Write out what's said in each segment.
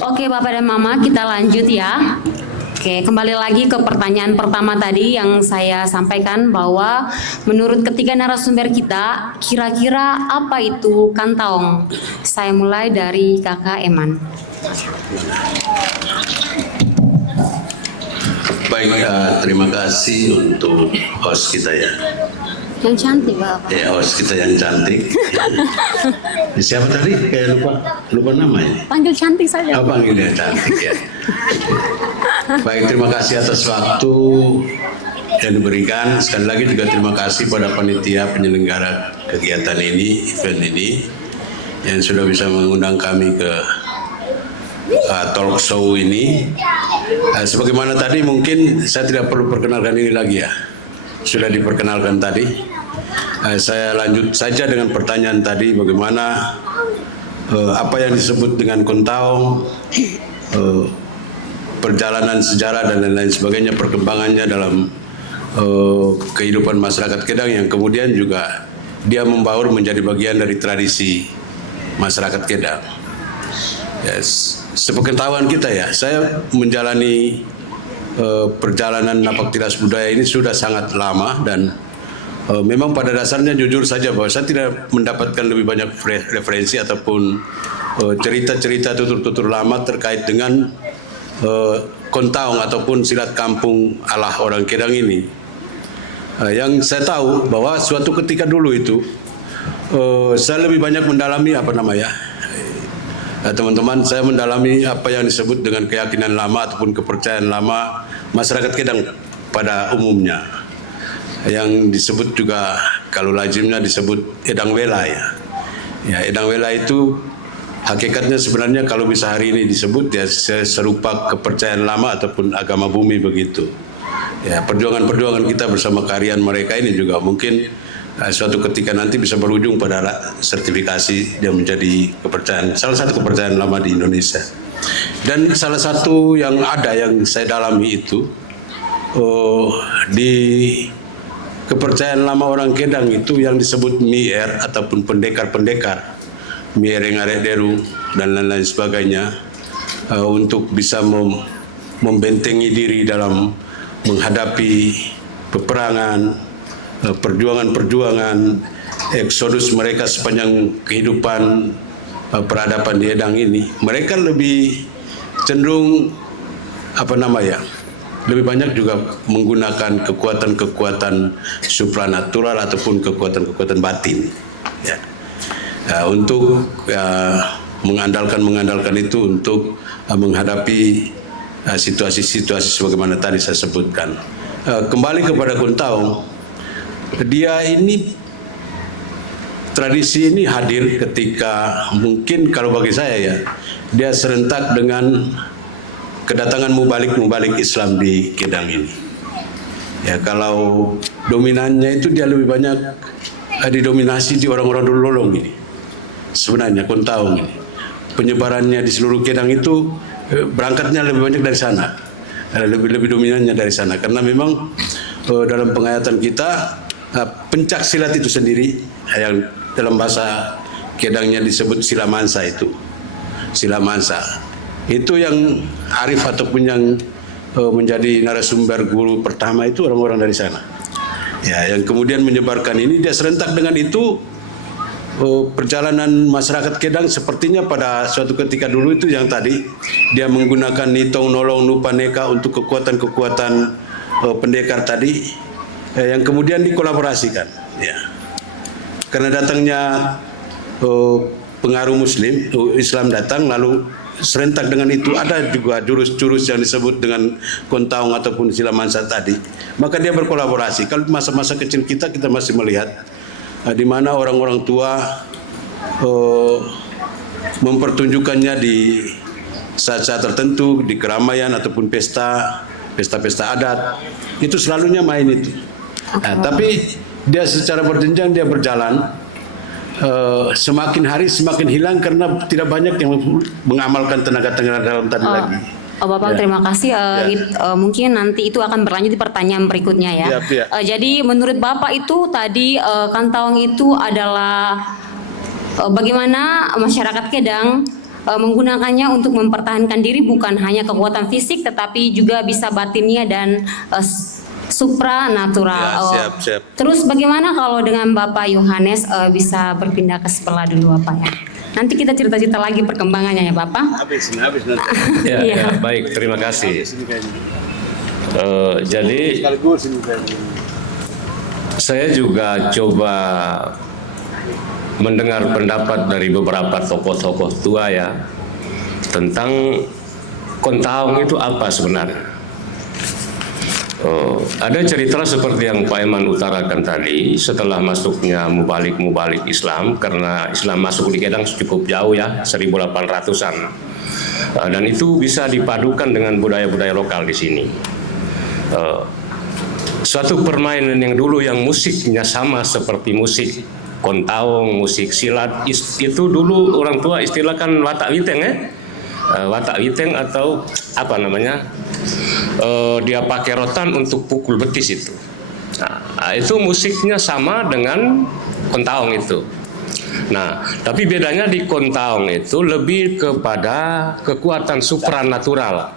Oke Bapak dan Mama, kita lanjut ya. Oke, kembali lagi ke pertanyaan pertama tadi yang saya sampaikan bahwa menurut ketiga narasumber kita, kira-kira apa itu kantaong? Saya mulai dari Kakak Eman. Baik, terima kasih untuk host kita ya. Yang cantik Bapak. Ya, host kita yang cantik. Siapa tadi? Kayak lupa nama ini. Panggil cantik saja. Oh, panggilnya cantik ya. Baik, terima kasih atas waktu yang diberikan. Sekali lagi juga terima kasih pada panitia penyelenggara kegiatan ini, event ini, yang sudah bisa mengundang kami ke talk show ini. Sebagaimana tadi mungkin saya tidak perlu perkenalkan ini lagi ya. Sudah diperkenalkan tadi. Saya lanjut saja dengan pertanyaan tadi, bagaimana apa yang disebut dengan kontaung, perjalanan sejarah dan lain-lain sebagainya, perkembangannya dalam kehidupan masyarakat Kedang yang kemudian juga dia membaur menjadi bagian dari tradisi masyarakat Kedang. Yes. Sepengetahuan kita ya, saya menjalani perjalanan Napaktilas Budaya ini sudah sangat lama dan memang pada dasarnya jujur saja bahwa saya tidak mendapatkan lebih banyak referensi ataupun cerita-cerita tutur-tutur lama terkait dengan kontaung ataupun silat kampung ala orang Kedang ini. Yang saya tahu bahwa suatu ketika dulu itu saya lebih banyak mendalami teman-teman, saya mendalami apa yang disebut dengan keyakinan lama ataupun kepercayaan lama masyarakat Kedang pada umumnya, yang disebut juga kalau lazimnya disebut Edang Wela ya. Ya, Edang Wela itu hakikatnya sebenarnya kalau bisa hari ini disebut ya serupa kepercayaan lama ataupun agama bumi begitu. Ya, perjuangan-perjuangan kita bersama karyan mereka ini juga mungkin suatu ketika nanti bisa berujung pada sertifikasi yang menjadi kepercayaan, salah satu kepercayaan lama di Indonesia. Dan salah satu yang ada yang saya dalami itu di kepercayaan lama orang Kedang itu yang disebut mier ataupun pendekar-pendekar, mier yang arek deru dan lain-lain sebagainya, untuk bisa membentengi diri dalam menghadapi peperangan, perjuangan-perjuangan eksodus mereka sepanjang kehidupan peradaban di Edang ini. Mereka lebih cenderung lebih banyak juga menggunakan kekuatan-kekuatan supranatural ataupun kekuatan-kekuatan batin ya. Untuk mengandalkan itu untuk menghadapi situasi-situasi sebagaimana tadi saya sebutkan. Kembali kepada kontaung, dia ini tradisi ini hadir ketika mungkin kalau bagi saya ya, dia serentak dengan kedatangan mubalik Islam di Kedang ini. Ya, kalau dominannya itu dia lebih banyak didominasi di orang-orang dulu lolong ini. Sebenarnya kontaung ini penyebarannya di seluruh Kedang itu berangkatnya lebih banyak dari sana, lebih dominannya dari sana, karena memang dalam penghayatan kita pencak silat itu sendiri yang dalam bahasa Kedangnya disebut silamansa itu. Silamansa itu yang arif ataupun yang menjadi narasumber guru pertama itu orang-orang dari sana. Ya, yang kemudian menyebarkan ini dia serentak dengan itu perjalanan masyarakat Kedang sepertinya pada suatu ketika dulu itu yang tadi dia menggunakan nitong nolong nupaneka untuk kekuatan-kekuatan pendekar tadi yang kemudian dikolaborasikan ya. Karena datangnya pengaruh Muslim, Islam datang lalu serentak dengan itu ada juga jurus-jurus yang disebut dengan kontaung ataupun silamansa tadi. Maka dia berkolaborasi. Kalau masa-masa kecil kita masih melihat di mana orang-orang tua mempertunjukkannya di saat-saat tertentu di keramaian ataupun pesta-pesta adat, itu selalunya main itu. Nah, tapi dia secara berjenjang dia berjalan, semakin hari semakin hilang karena tidak banyak yang mengamalkan tenaga-tenaga dalam tadi lagi. Bapak terima kasih. Mungkin nanti itu akan berlanjut di pertanyaan berikutnya ya. Jadi menurut Bapak itu tadi kantaung itu adalah bagaimana masyarakat Kedang menggunakannya untuk mempertahankan diri, bukan hanya kekuatan fisik tetapi juga bisa batinnya dan supranatural. Ya, siap. Terus bagaimana kalau dengan Bapak Yohanes bisa berpindah ke sebelah dulu Bapak ya? Nanti kita cerita-cerita lagi perkembangannya ya Bapak. Habis nanti. Ya, baik, terima kasih. Jadi saya juga coba mendengar pendapat dari beberapa tokoh-tokoh tua ya tentang kontaung itu apa sebenarnya. Ada cerita seperti yang Pak Eman utarakan tadi, setelah masuknya mubalik Islam, karena Islam masuk di Kedang cukup jauh ya, 1800-an. Dan itu bisa dipadukan dengan budaya-budaya lokal di sini. Suatu permainan yang dulu yang musiknya sama seperti musik kontaung, musik silat, itu dulu orang tua istilahkan watak witeng ya. Watak witeng atau apa namanya, dia pakai rotan untuk pukul betis itu. Nah, itu musiknya sama dengan kontaung itu. Nah, tapi bedanya di kontaung itu lebih kepada kekuatan supranatural.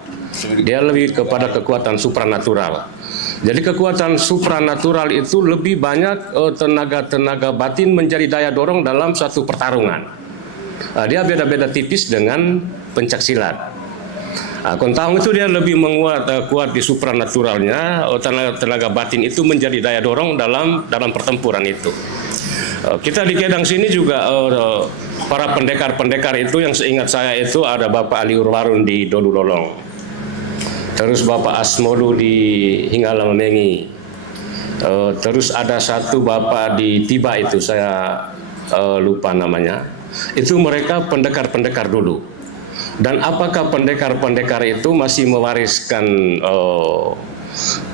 Dia lebih kepada kekuatan supranatural. Jadi kekuatan supranatural itu lebih banyak tenaga-tenaga batin menjadi daya dorong dalam suatu pertarungan. Dia beda-beda tipis dengan pencaksilat. Kontaung itu dia lebih kuat di supranaturalnya, tenaga batin itu menjadi daya dorong dalam pertempuran itu. Kita di Kedang sini juga para pendekar-pendekar itu yang seingat saya itu ada Bapak Ali Urwarun di Dolu Lolong, terus Bapak Asmodo di Hinggala Memengi, terus ada satu Bapak di Tiba itu saya lupa namanya. Itu mereka pendekar-pendekar dulu. Dan apakah pendekar-pendekar itu masih mewariskan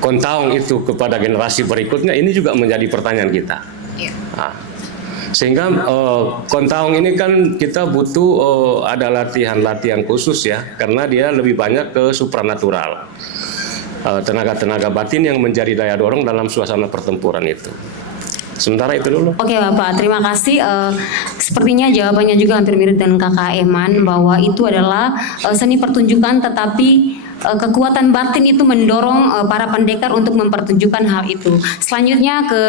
kontaung itu kepada generasi berikutnya? Ini juga menjadi pertanyaan kita. Nah, sehingga kontaung ini kan kita butuh ada latihan-latihan khusus ya, karena dia lebih banyak ke supranatural. Tenaga-tenaga batin yang menjadi daya dorong dalam suasana pertempuran itu. Sementara itu dulu. Oke Bapak, terima kasih. Sepertinya jawabannya juga hampir mirip dengan Kakak Eman, bahwa itu adalah seni pertunjukan, tetapi kekuatan batin itu mendorong para pendekar untuk mempertunjukkan hal itu. Selanjutnya ke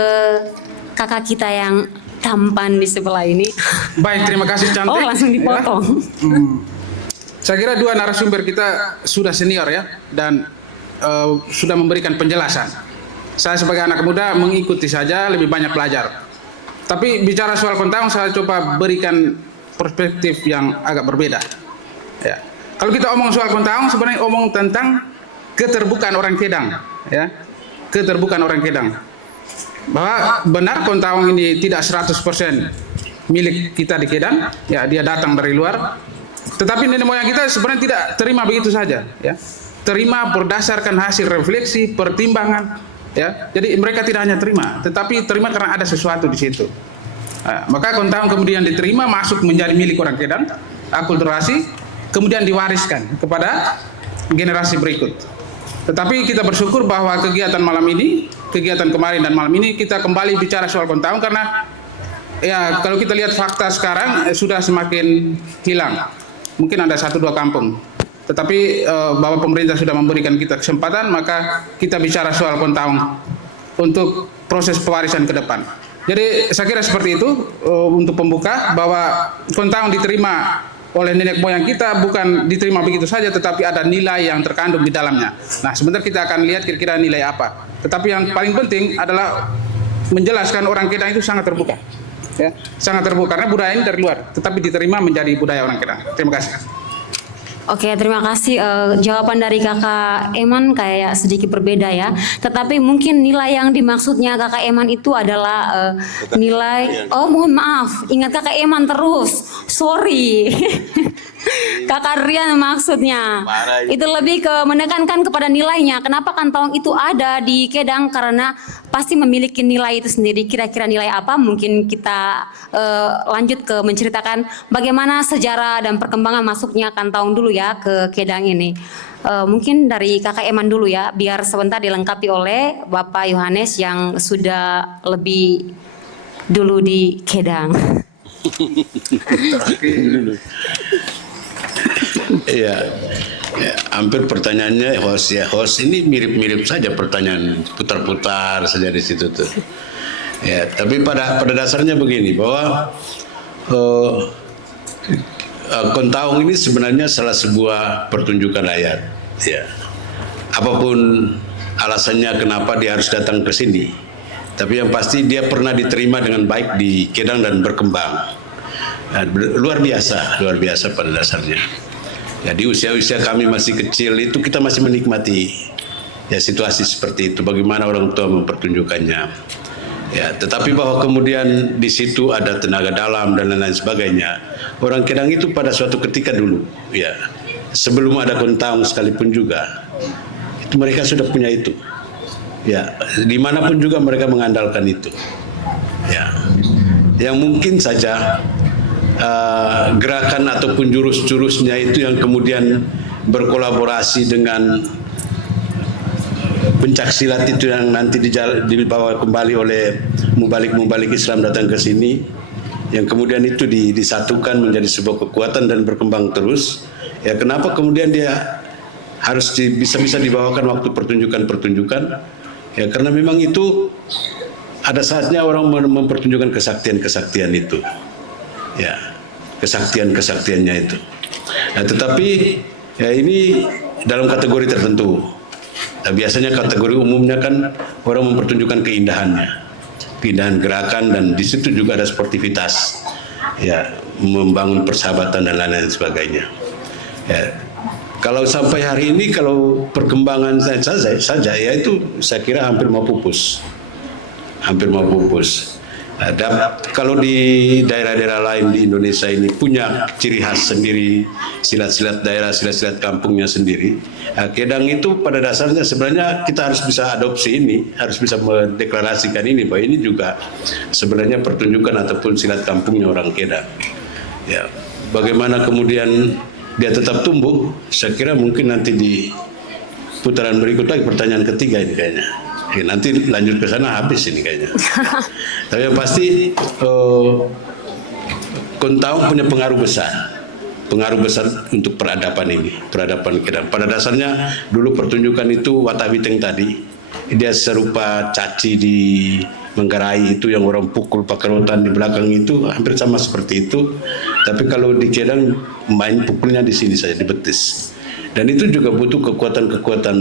kakak kita yang tampan di sebelah ini. Baik, terima kasih cantik. Oh, langsung dipotong. Ya. Saya kira dua narasumber kita sudah senior ya, dan sudah memberikan penjelasan. Saya sebagai anak muda mengikuti saja, lebih banyak belajar. Tapi bicara soal kontaung, saya coba berikan perspektif yang agak berbeda. Ya. Kalau kita omong soal kontaung, sebenarnya omong tentang keterbukaan orang Kedang. Ya. Keterbukaan orang Kedang. Bahwa benar kontaung ini tidak 100% milik kita di Kedang, ya, dia datang dari luar. Tetapi nenek moyang kita sebenarnya tidak terima begitu saja. Ya. Terima berdasarkan hasil refleksi, pertimbangan. Ya, jadi mereka tidak hanya terima, tetapi terima karena ada sesuatu di situ. Nah, maka kontaung kemudian diterima, masuk menjadi milik orang Kedang, akulturasi, kemudian diwariskan kepada generasi berikut. Tetapi kita bersyukur bahwa kegiatan malam ini, kegiatan kemarin dan malam ini kita kembali bicara soal kontaung, karena ya kalau kita lihat fakta sekarang sudah semakin hilang. Mungkin ada 1-2 kampung. Tetapi bahwa pemerintah sudah memberikan kita kesempatan, maka kita bicara soal kontaung untuk proses pewarisan ke depan. Jadi saya kira seperti itu untuk pembuka, bahwa kontaung diterima oleh nenek moyang kita bukan diterima begitu saja, tetapi ada nilai yang terkandung di dalamnya. Nah, sebentar kita akan lihat kira-kira nilai apa. Tetapi yang paling penting adalah menjelaskan orang Kedang itu sangat terbuka. Ya, sangat terbuka karena budaya ini dari luar, tetapi diterima menjadi budaya orang Kedang. Terima kasih. Oke, terima kasih. Jawaban dari Kakak Eman kayak sedikit berbeda ya. Tetapi mungkin nilai yang dimaksudnya Kakak Eman itu adalah nilai. Oh, mohon maaf, ingat Kakak Eman terus. Sorry. Kakak Rian maksudnya. Itu lebih ke menekankan kepada nilainya. Kenapa kontaung itu ada di Kedang? Karena pasti memiliki nilai itu sendiri. Kira-kira nilai apa? Mungkin kita lanjut ke menceritakan bagaimana sejarah dan perkembangan masuknya kontaung dulu ya ke Kedang ini. Mungkin dari Kakak Eman dulu ya, biar sebentar dilengkapi oleh Bapak Yohanes yang sudah lebih dulu di Kedang. Iya, ya, hampir pertanyaannya host ya, host ini mirip-mirip saja pertanyaan, putar-putar saja di situ tuh. Ya, tapi pada dasarnya begini bahwa Kontaung ini sebenarnya salah sebuah pertunjukan rakyat. Ya, apapun alasannya kenapa dia harus datang ke sini, tapi yang pasti dia pernah diterima dengan baik di Kedang dan berkembang. Nah, luar biasa pada dasarnya. Ya, di usia-usia kami masih kecil itu kita masih menikmati ya situasi seperti itu, bagaimana orang tua mempertunjukkannya. Ya, tetapi bahwa kemudian di situ ada tenaga dalam dan lain-lain sebagainya. Orang Kedang itu pada suatu ketika dulu, ya sebelum ada Kontaung sekalipun juga, itu mereka sudah punya itu. Ya, dimanapun juga mereka mengandalkan itu. Ya, yang mungkin saja gerakan ataupun jurus-jurusnya itu yang kemudian berkolaborasi dengan pencak silat itu yang nanti dibawa kembali oleh mubalik-mubalik Islam datang ke sini, yang kemudian itu disatukan menjadi sebuah kekuatan dan berkembang terus. Ya, kenapa kemudian dia harus bisa dibawakan waktu pertunjukan-pertunjukan? Ya, karena memang itu ada saatnya orang mempertunjukkan kesaktian-kesaktian itu. Ya, kesaktiannya itu. Nah, tetapi ya ini dalam kategori tertentu. Nah, biasanya kategori umumnya kan orang mempertunjukkan keindahannya, keindahan gerakan, dan di situ juga ada sportivitas, ya membangun persahabatan dan lain-lain sebagainya. Ya, kalau sampai hari ini kalau perkembangan saja ya itu saya kira hampir mau pupus. Dan kalau di daerah-daerah lain di Indonesia ini punya ciri khas sendiri, silat-silat daerah, silat-silat kampungnya sendiri. Nah, Kedang itu pada dasarnya sebenarnya kita harus bisa adopsi ini, harus bisa mendeklarasikan ini bahwa ini juga sebenarnya pertunjukan ataupun silat kampungnya orang Kedang. Ya, bagaimana kemudian dia tetap tumbuh? Saya kira mungkin nanti di putaran berikut lagi pertanyaan ketiga ini kayaknya. Ya, nanti lanjut ke sana habis ini kayaknya. Tapi yang pasti Kontaung punya pengaruh besar untuk peradaban ini, peradaban Kedang. Pada dasarnya dulu pertunjukan itu Watak Witeng tadi, dia serupa caci di Manggarai itu yang orang pukul pakai rotan di belakang itu hampir sama seperti itu. Tapi kalau di Kedang main pukulnya di sini saja, di betis. Dan itu juga butuh kekuatan-kekuatan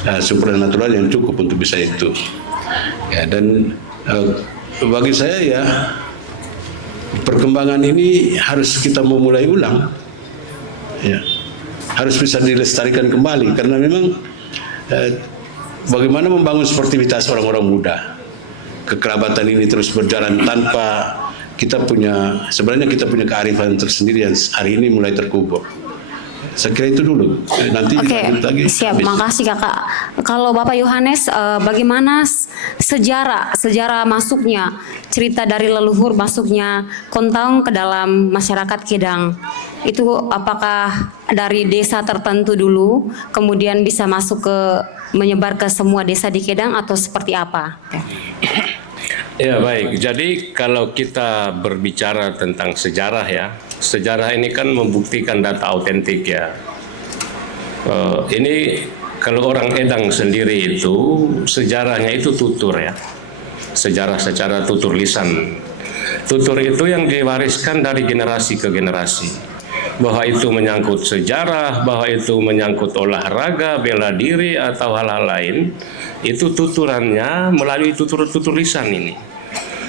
supranatural yang cukup untuk bisa itu. Ya, dan bagi saya ya perkembangan ini harus kita memulai ulang. Ya, harus bisa dilestarikan kembali karena memang bagaimana membangun sportivitas orang-orang muda. Kekerabatan ini terus berjalan tanpa kita punya kearifan tersendiri yang hari ini mulai terkubur. Saya kira itu dulu. Nanti lanjut lagi. Siap, makasih Kakak. Kalau Bapak Yohanes, bagaimana sejarah masuknya, cerita dari leluhur masuknya Kontaung ke dalam masyarakat Kedang? Itu apakah dari desa tertentu dulu, kemudian bisa masuk ke menyebar ke semua desa di Kedang atau seperti apa? Ya baik, jadi kalau kita berbicara tentang sejarah ya, sejarah ini kan membuktikan data autentik ya. Ini kalau orang Edang sendiri itu sejarahnya itu tutur ya, sejarah secara tutur lisan. Tutur itu yang diwariskan dari generasi ke generasi. Bahwa itu menyangkut sejarah, bahwa itu menyangkut olahraga, bela diri atau hal-hal lain, itu tuturannya melalui tutur lisan ini.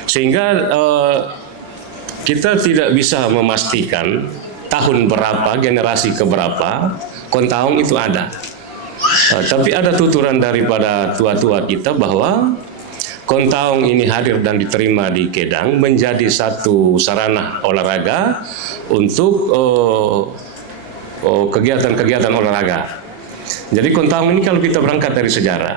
Sehingga kita tidak bisa memastikan tahun berapa, generasi keberapa Kontaung itu ada. Tapi ada tuturan daripada tua-tua kita bahwa Kontaung ini hadir dan diterima di Kedang menjadi satu sarana olahraga untuk kegiatan-kegiatan olahraga. Jadi Kontaung ini kalau kita berangkat dari sejarah,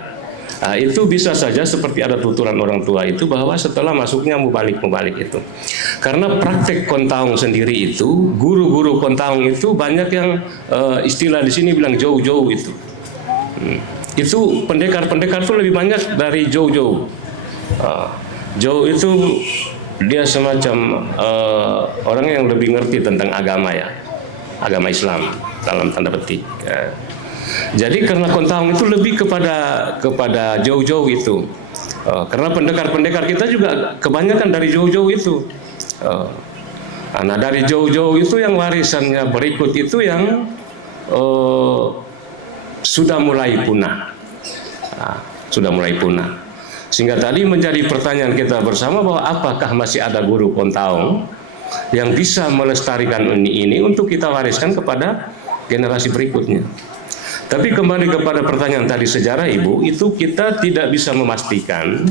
itu bisa saja seperti ada tuturan orang tua itu bahwa setelah masuknya mubalik itu. Karena praktek Kontaung sendiri itu, guru-guru Kontaung itu banyak yang istilah di sini bilang jauh-jauh itu. Itu pendekar-pendekar itu lebih banyak dari jauh-jauh. Jauh itu dia semacam orang yang lebih ngerti tentang agama ya. agama Islam dalam tanda petik. Jadi karena Kontaung itu lebih kepada jauh-jauh itu. Karena pendekar-pendekar kita juga kebanyakan dari jauh-jauh itu. Nah dari jauh-jauh itu yang warisannya berikut itu yang sudah mulai punah. Sudah mulai punah. Sehingga tadi menjadi pertanyaan kita bersama bahwa apakah masih ada guru Kontaung yang bisa melestarikan ini untuk kita wariskan kepada generasi berikutnya. Tapi kembali kepada pertanyaan tadi sejarah Ibu, itu kita tidak bisa memastikan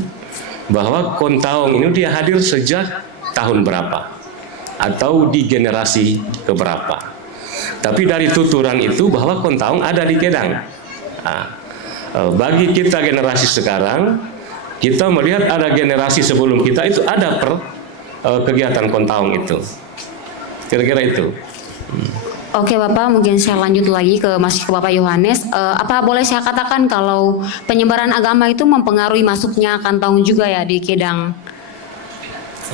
bahwa Kontaung ini dia hadir sejak tahun berapa atau di generasi keberapa. Tapi dari tuturan itu bahwa Kontaung ada di Kedang. Bagi kita generasi sekarang, kita melihat ada generasi sebelum kita itu ada kegiatan Kontaung itu. Kira-kira itu. Oke Bapak, mungkin saya lanjut lagi ke Bapak Yohanes. Apa boleh saya katakan kalau penyebaran agama itu mempengaruhi masuknya Kontaung juga ya di Kedang?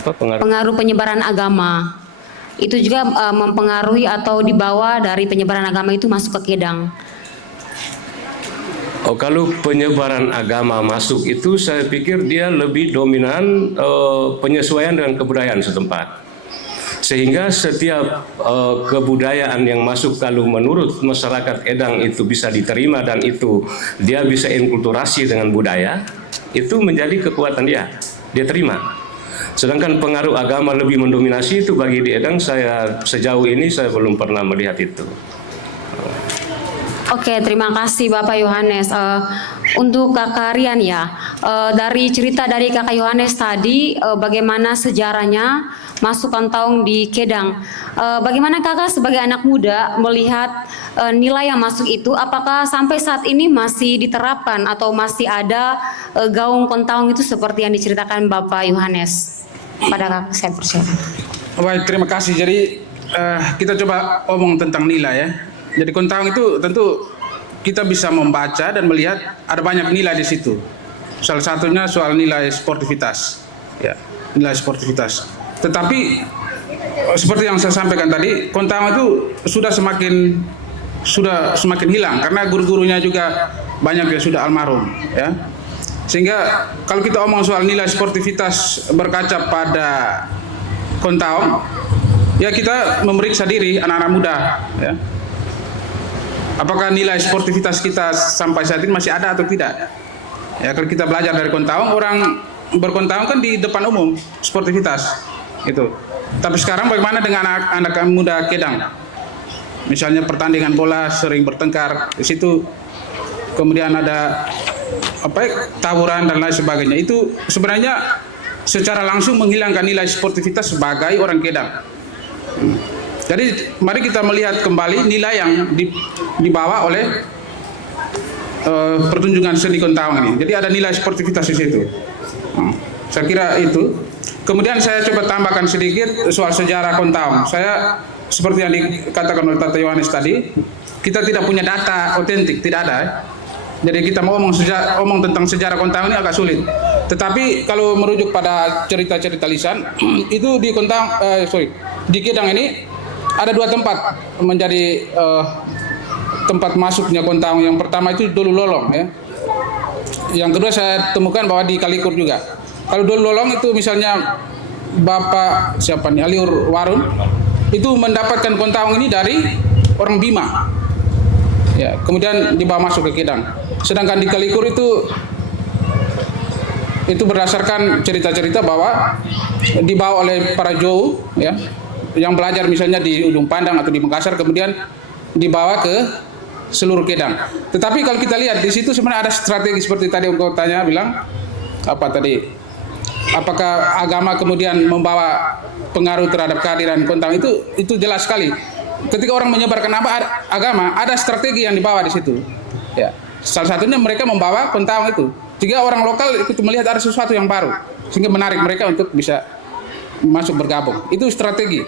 Apa pengaruh penyebaran agama itu juga mempengaruhi atau dibawa dari penyebaran agama itu masuk ke Kedang? Kalau penyebaran agama masuk itu saya pikir dia lebih dominan penyesuaian dengan kebudayaan setempat. Sehingga setiap kebudayaan yang masuk kalau menurut masyarakat Edang itu bisa diterima dan itu dia bisa inkulturasi dengan budaya, itu menjadi kekuatan dia terima. Sedangkan pengaruh agama lebih mendominasi itu bagi di Edang sejauh ini saya belum pernah melihat itu. Oke, terima kasih Bapak Yohanes. Untuk Kakak Rian ya, dari cerita dari Kakak Yohanes tadi, bagaimana sejarahnya masuk Kontaung di Kedang. Bagaimana Kakak sebagai anak muda melihat nilai yang masuk itu, apakah sampai saat ini masih diterapkan atau masih ada gaung Kontaung itu seperti yang diceritakan Bapak Yohanes? Pada Kakak saya persilakan. Baik, terima kasih. Jadi kita coba omong tentang nilai ya. Jadi Kontaung itu tentu kita bisa membaca dan melihat ada banyak nilai di situ. Salah satunya soal nilai sportivitas, ya, nilai sportivitas. Tetapi seperti yang saya sampaikan tadi, Kontaung itu sudah semakin hilang karena guru-gurunya juga banyak yang sudah almarhum, ya. Sehingga kalau kita omong soal nilai sportivitas berkaca pada Kontaung, ya kita memeriksa diri anak-anak muda, ya. Apakah nilai sportivitas kita sampai saat ini masih ada atau tidak? Ya, kalau kita belajar dari Kontaung, orang berkontaung kan di depan umum sportivitas, gitu. Tapi sekarang bagaimana dengan anak muda Kedang? Misalnya pertandingan bola sering bertengkar di situ, kemudian ada tawuran dan lain sebagainya. Itu sebenarnya secara langsung menghilangkan nilai sportivitas sebagai orang Kedang. Jadi mari kita melihat kembali nilai yang dibawa oleh pertunjukan seni Kontaung ini. Jadi ada nilai sportivitas di situ. Saya kira itu. Kemudian saya coba tambahkan sedikit soal sejarah Kontaung. Saya seperti yang dikatakan oleh Tata Yohanes tadi, kita tidak punya data otentik, tidak ada. Jadi kita mau omong tentang sejarah Kontaung ini agak sulit. Tetapi kalau merujuk pada cerita-cerita lisan, itu di di Kedang ini ada dua tempat menjadi tempat masuknya Kontaung. Yang pertama itu Dolu Lolong, ya. Yang kedua saya temukan bahwa di Kalikur juga. Kalau Dolu Lolong itu misalnya Bapak siapa nih, Aliur Warun, itu mendapatkan Kontaung ini dari orang Bima, ya, kemudian dibawa masuk ke Kedang. Sedangkan di Kalikur itu berdasarkan cerita-cerita bahwa dibawa oleh para Jawa, ya, yang belajar misalnya di Ujung Pandang atau di Makassar, kemudian dibawa ke seluruh Kedang. Tetapi kalau kita lihat di situ sebenarnya ada strategi seperti tadi engkau tanya bilang apakah agama kemudian membawa pengaruh terhadap kehadiran Kontaung, itu jelas sekali. Ketika orang menyebarkan agama, ada strategi yang dibawa di situ. Ya, salah satunya mereka membawa Kontaung itu. Jika orang lokal ikut melihat ada sesuatu yang baru, sehingga menarik mereka untuk bisa masuk bergabung. Itu strategi.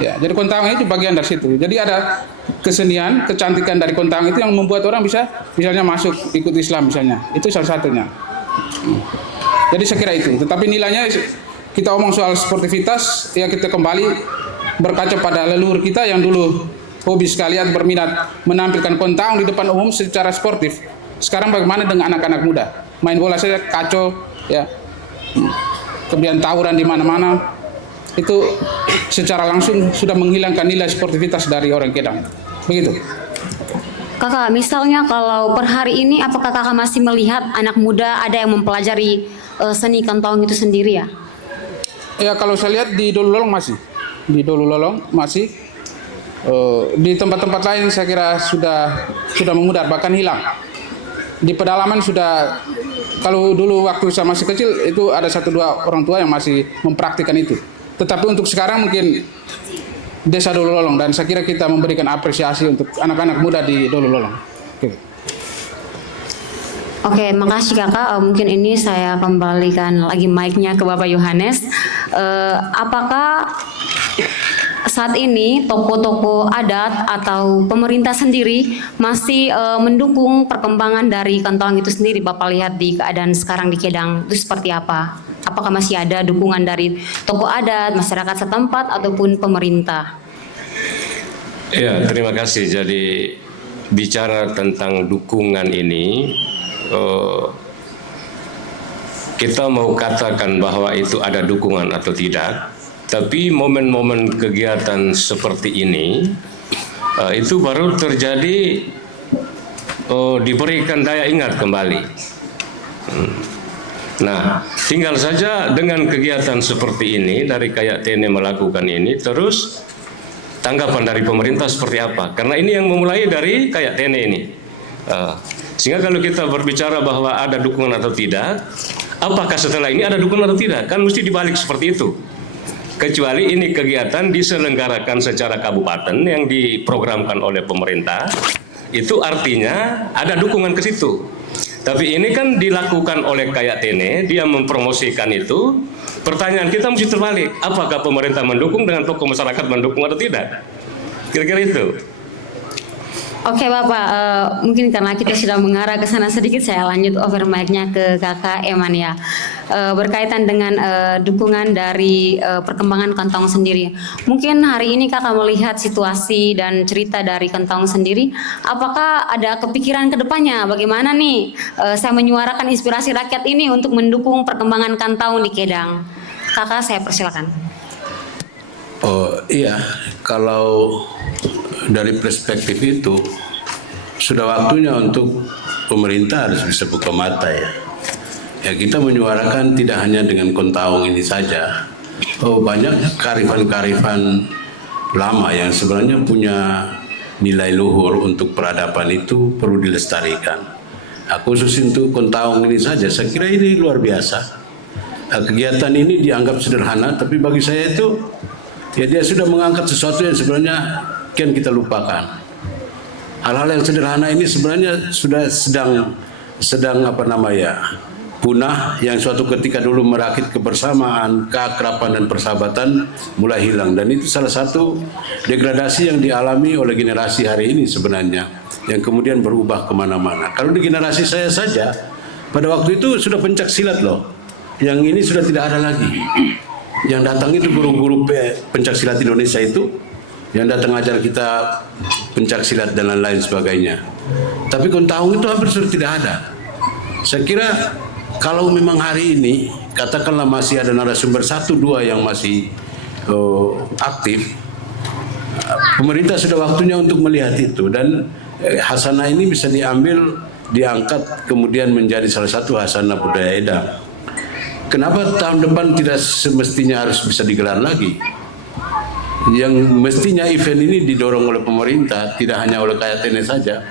Ya, jadi Kontaung itu bagian dari situ. Jadi ada kesenian, kecantikan dari Kontaung itu yang membuat orang bisa misalnya masuk ikut Islam misalnya. Itu salah satunya. Jadi saya kira itu. Tetapi nilainya kita omong soal sportivitas, ya kita kembali berkaca pada leluhur kita yang dulu hobi sekali atau berminat menampilkan kontaung di depan umum secara sportif. Sekarang bagaimana dengan anak-anak muda? Main bola saja kacau, ya. Kemudian tawuran di mana-mana. Itu secara langsung sudah menghilangkan nilai sportivitas dari orang Kedang. Begitu. Kakak, misalnya kalau per hari ini apakah kakak masih melihat anak muda ada yang mempelajari seni kentaung itu sendiri ya? Ya kalau saya lihat di Dolu Lolong masih. Di Dolu Lolong masih. Di tempat-tempat lain saya kira sudah memudar, bahkan hilang. Di pedalaman sudah, kalau dulu waktu saya masih kecil itu ada 1-2 orang tua yang masih mempraktikkan itu. Tetapi untuk sekarang mungkin Desa Dolu Lolong, dan saya kira kita memberikan apresiasi untuk anak-anak muda di Dolu Lolong. Oke, makasih kakak. Mungkin ini saya kembalikan lagi mic-nya ke Bapak Yohanes. Apakah saat ini toko-toko adat atau pemerintah sendiri masih mendukung perkembangan dari kentaung itu sendiri? Bapak lihat di keadaan sekarang di Kedang itu seperti apa? Apakah masih ada dukungan dari toko adat, masyarakat setempat ataupun pemerintah? Ya, terima kasih. Jadi bicara tentang dukungan ini, kita mau katakan bahwa itu ada dukungan atau tidak, tapi momen-momen kegiatan seperti ini itu baru terjadi diberikan daya ingat kembali. Nah, tinggal saja dengan kegiatan seperti ini dari Kayak Tene melakukan ini, terus tanggapan dari pemerintah seperti apa? Karena ini yang memulai dari Kayak Tene ini. Sehingga kalau kita berbicara bahwa ada dukungan atau tidak, apakah setelah ini ada dukungan atau tidak? Kan mesti dibalik seperti itu. Kecuali ini kegiatan diselenggarakan secara kabupaten yang diprogramkan oleh pemerintah, itu artinya ada dukungan ke situ. Tapi ini kan dilakukan oleh Kayak Tene, dia mempromosikan itu. Pertanyaan kita mesti terbalik, apakah pemerintah mendukung dengan tokoh masyarakat mendukung atau tidak? Kira-kira itu. Oke Bapak, mungkin karena kita sudah mengarah ke sana sedikit, saya lanjut over mic-nya ke Kakak Eman ya. Berkaitan dengan dukungan dari perkembangan kentaung sendiri. Mungkin hari ini Kakak melihat situasi dan cerita dari kentaung sendiri, apakah ada kepikiran ke depannya bagaimana nih saya menyuarakan inspirasi rakyat ini untuk mendukung perkembangan kentaung di Kedang? Kakak, saya persilakan. Oh iya, kalau dari perspektif itu sudah waktunya untuk pemerintah harus bisa buka mata ya. Ya kita menyuarakan tidak hanya dengan kontaung ini saja. Banyak kearifan-kearifan lama yang sebenarnya punya nilai luhur untuk peradaban itu perlu dilestarikan. Khusus untuk kontaung ini saja, saya kira ini luar biasa. Kegiatan ini dianggap sederhana, tapi bagi saya itu ya dia sudah mengangkat sesuatu yang sebenarnya kian kita lupakan. Hal-hal yang sederhana ini sebenarnya sudah sedang punah, yang suatu ketika dulu merakit kebersamaan, keakraban dan persahabatan mulai hilang, dan itu salah satu degradasi yang dialami oleh generasi hari ini sebenarnya, yang kemudian berubah kemana-mana. Kalau di generasi saya saja, pada waktu itu sudah pencak silat loh, yang ini sudah tidak ada lagi. Yang datang itu guru-guru pencak silat Indonesia itu, yang datang ajar kita pencak silat dan lain-lain sebagainya. Tapi kontaung itu hampir sudah tidak ada. Saya kira kalau memang hari ini katakanlah masih ada narasumber 1-2 yang masih aktif, pemerintah sudah waktunya untuk melihat itu, dan hasanah ini bisa diangkat kemudian menjadi salah satu hasanah budaya Edang. Kenapa tahun depan tidak semestinya harus bisa digelar lagi? Yang mestinya event ini didorong oleh pemerintah, tidak hanya oleh Kayak Tene saja.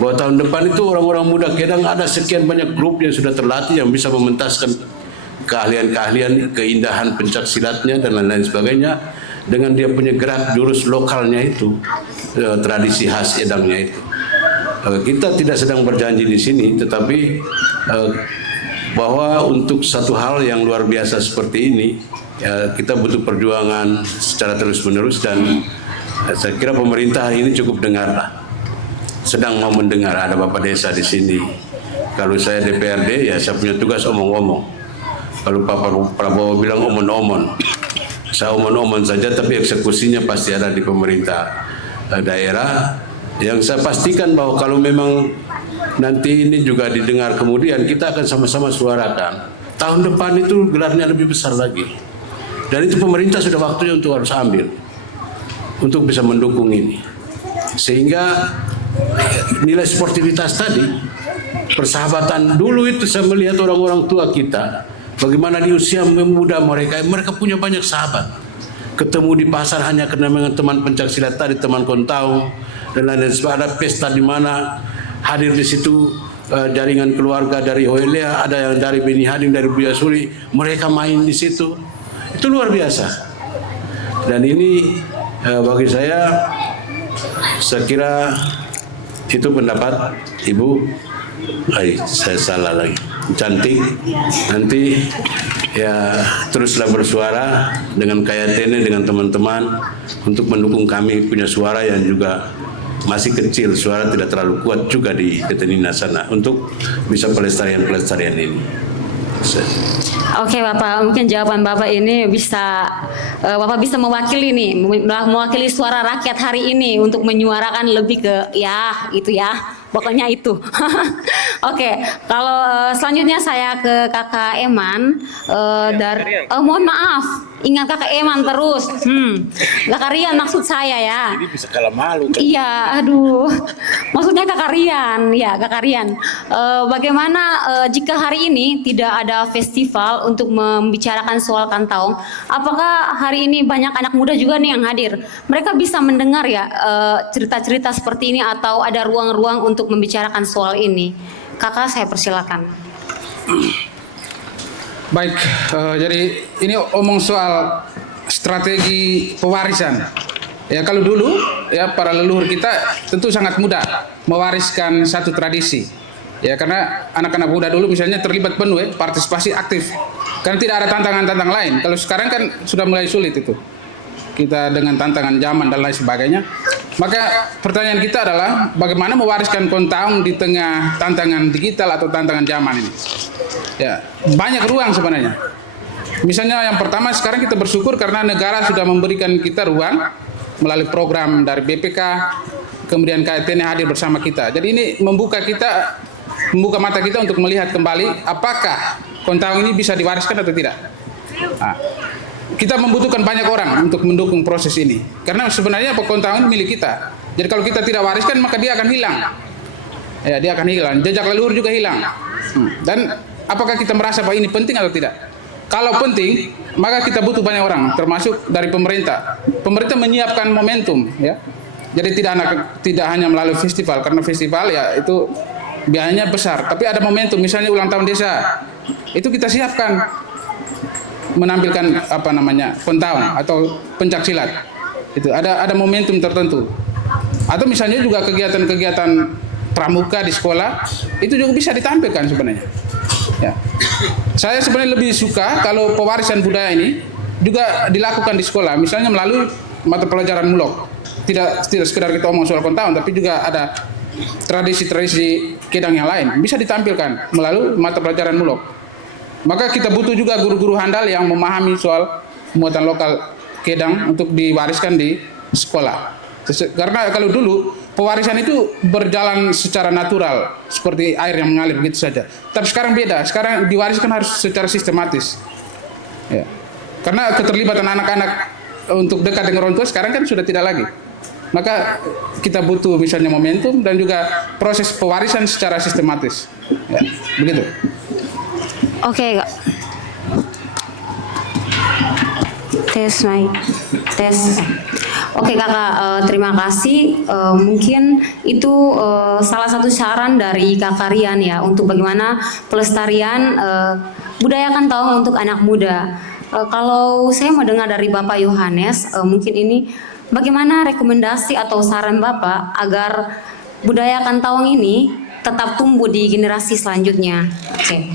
Bahwa tahun depan itu orang-orang muda Kedang ada sekian banyak grup yang sudah terlatih, yang bisa mementaskan keahlian-keahlian, keindahan pencak silatnya dan lain-lain sebagainya, dengan dia punya gerak jurus lokalnya itu, tradisi khas Edangnya itu. Kita tidak sedang berjanji di sini, tetapi bahwa untuk satu hal yang luar biasa seperti ini, ya, kita butuh perjuangan secara terus-menerus, dan saya kira pemerintah hari ini cukup dengarlah. Sedang mau mendengar, ada Bapak Desa di sini. Kalau saya DPRD, ya saya punya tugas omong-omong. Kalau Pak Prabowo bilang omon-omon, saya omon-omon saja, tapi eksekusinya pasti ada di pemerintah. daerah, yang saya pastikan bahwa kalau memang nanti ini juga didengar kemudian, kita akan sama-sama suarakan. Tahun depan itu gelarnya lebih besar lagi. Dan itu pemerintah sudah waktunya untuk harus ambil, untuk bisa mendukung ini. Sehingga nilai sportivitas tadi, persahabatan dulu itu saya melihat orang-orang tua kita, bagaimana di usia muda mereka punya banyak sahabat. Ketemu di pasar hanya karena dengan teman pencaksilat tadi, teman kontaung, dan lain-lain. Ada pesta di mana hadir di situ jaringan keluarga dari Hoelea, ada yang dari Beni Hading, dari Buya Suli, mereka main di situ. Itu luar biasa. Dan ini bagi saya kira itu pendapat Ibu. Saya salah lagi. Cantik. Nanti ya teruslah bersuara dengan KYTN, dengan teman-teman untuk mendukung kami punya suara yang juga masih kecil, suara tidak terlalu kuat juga di Ketenina sana untuk bisa pelestarian ini. Oke Bapak, mungkin jawaban Bapak ini bisa Bapak bisa mewakili nih, mewakili suara rakyat hari ini untuk menyuarakan lebih ke ya itu ya, pokoknya itu. Oke, kalau selanjutnya saya ke Kakak Eman dari mohon maaf, ingat Kakak Eman terus. Kakak Rian maksud saya ya. Jadi bisa kalah malu. Iya, aduh. Maksudnya Kakak Rian, ya Kakak Rian. Bagaimana jika hari ini tidak ada festival untuk membicarakan soal Kantaung, apakah hari ini banyak anak muda juga nih yang hadir? Mereka bisa mendengar ya cerita-cerita seperti ini atau ada ruang-ruang untuk membicarakan soal ini? Kakak, saya persilakan. Baik, jadi ini omong soal strategi pewarisan. Ya kalau dulu ya para leluhur kita tentu sangat mudah mewariskan satu tradisi. Ya karena anak-anak muda dulu misalnya terlibat penuh ya, partisipasi aktif. Karena tidak ada tantangan-tantangan lain. Kalau sekarang kan sudah mulai sulit itu. Kita dengan tantangan zaman dan lain sebagainya. Maka pertanyaan kita adalah bagaimana mewariskan Kontaung di tengah tantangan digital atau tantangan zaman ini. Ya, banyak ruang sebenarnya. Misalnya yang pertama sekarang kita bersyukur karena negara sudah memberikan kita ruang melalui program dari BPK, kemudian KTN hadir bersama kita. Jadi ini membuka mata kita untuk melihat kembali apakah Kontaung ini bisa diwariskan atau tidak. Nah, kita membutuhkan banyak orang untuk mendukung proses ini. Karena sebenarnya Kontaung ini milik kita. Jadi kalau kita tidak wariskan maka dia akan hilang. Ya, dia akan hilang. Jejak leluhur juga hilang. Dan apakah kita merasa bahwa ini penting atau tidak? Kalau penting, maka kita butuh banyak orang, termasuk dari pemerintah. Pemerintah menyiapkan momentum, ya. Jadi tidak hanya melalui festival, karena festival ya itu biayanya besar. Tapi ada momentum, misalnya ulang tahun desa, itu kita siapkan menampilkan Kontaung atau pencaksilat. Itu ada momentum tertentu. Atau misalnya juga kegiatan-kegiatan pramuka di sekolah itu juga bisa ditampilkan sebenarnya. Ya. Saya sebenarnya lebih suka kalau pewarisan budaya ini juga dilakukan di sekolah, misalnya melalui mata pelajaran mulok. Tidak sekedar kita omong soal Kontaung, tapi juga ada tradisi-tradisi Kedang yang lain bisa ditampilkan melalui mata pelajaran mulok. Maka kita butuh juga guru-guru handal yang memahami soal muatan lokal Kedang untuk diwariskan di sekolah. Karena kalau dulu pewarisan itu berjalan secara natural seperti air yang mengalir begitu saja. Tapi sekarang beda. Sekarang diwariskan harus secara sistematis. Ya. Karena keterlibatan anak-anak untuk dekat dengan orang tua sekarang kan sudah tidak lagi. Maka kita butuh misalnya momentum dan juga proses pewarisan secara sistematis. Ya, begitu. Oke, Kak. Tes. Oke Kakak, terima kasih. Mungkin itu salah satu saran dari Kakak Rian ya untuk bagaimana pelestarian budaya Kantaung untuk anak muda. Kalau saya mau dengar dari Bapak Yohanes, mungkin ini bagaimana rekomendasi atau saran Bapak agar budaya Kantaung ini tetap tumbuh di generasi selanjutnya. Oke.